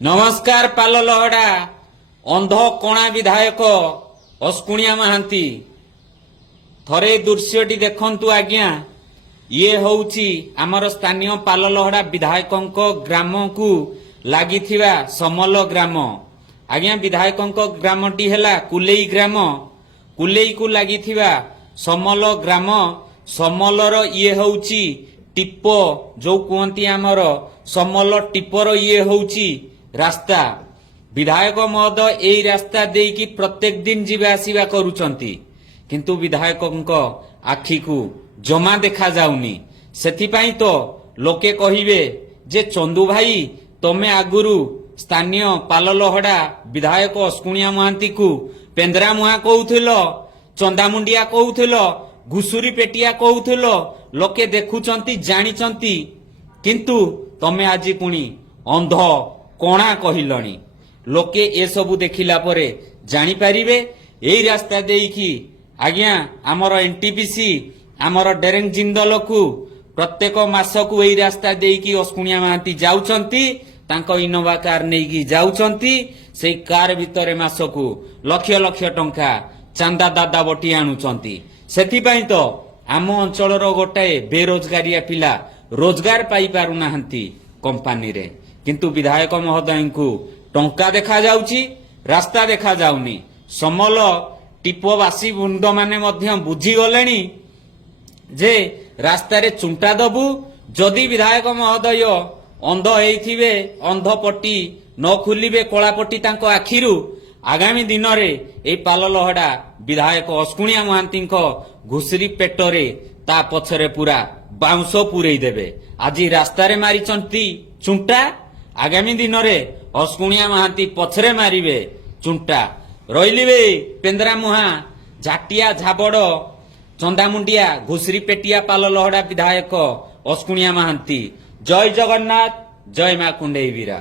नमस्कार पाल लहड़ा अंध कणा विधायक अस्कुणिया महांती थरे दृश्यटी देखंतु आज्ञा ये होउची आमर स्थानीय पाल लहड़ा विधायकंक ग्राम को लागिथिबा समल ग्राम आज्ञा विधायकंक ग्रामटी हेला कुलेई ग्राम कुलेई को लागिथिबा समल ग्राम समलर ये होउची टिप्पो जो कहती आमर समल टिप्पर ये होउची रास्ता विधायक महोदय एई रास्ता देकी प्रत्येक दिन जीवा आसीबा करूचंती किंतु विधायकंक आखि को जमा देखा जाउनी सेथिपाई तो लोके कहिबे जे चंदू भाई तमे आगुरु स्थानीय पाललहड़ा विधायक अस्कुणिया महांती को पेंद्रा मुहा कहउथिलो चंदामुंडिया कहउथिलो घुसुरी पेटिया कहउथिलो लोके देखुचंती जानिचंती किंतु तमे आजी पुणी अंध कणा कहिलणी लोके ए सबु देखिला परे जानि पारिबे एई रास्ता देकी आज्ञा आमर एनटीपीसी आमर डेरेंग जिंदल को प्रत्येक मास को एई रास्ता देकी अस्कुणिया महांती जाउचंती तांको इनोवा कार नेकी जाउचंती सेई कार भितरे मास को लक्ष लक्ष टंका चांदा दादा बटी आनुचंती सेथिपाई तो आम अंचलर गोटाए बेरोजगारिया पिला रोजगार पाई पारु नाहंती कंपानी रे किंतु विधायक महोदय को टंका देखा जाउची रास्ता देखा जाउनी समल टिपोवासी बुंद माने मध्य बुझी गलेनी जे रास्ता रे चुंटा दबु जदि विधायक महोदय अंध हेइथिबे अंध पट्टी न खुलिबे कला पट्टी तांको आखिरु आगामी दिन रे ए पाललहड़ा विधायक अस्कुणिया महांती घुसरी पेटरे ता पछरे पूरा बाउंस पुरई देबे आज रास्ता रे मारिचंती चुंटा आगामी दिन रे अस्कुणिया महांती पछरे मारिबे चुंटा रइलिबे पेंद्रा मुहा झाटिया झाबड़ चंदामुंडिया घुसरी पेटिया पाललहड़ा विधायक अस्कुणिया महांती जय जगन्नाथ जय मां कुंडेई वीरा।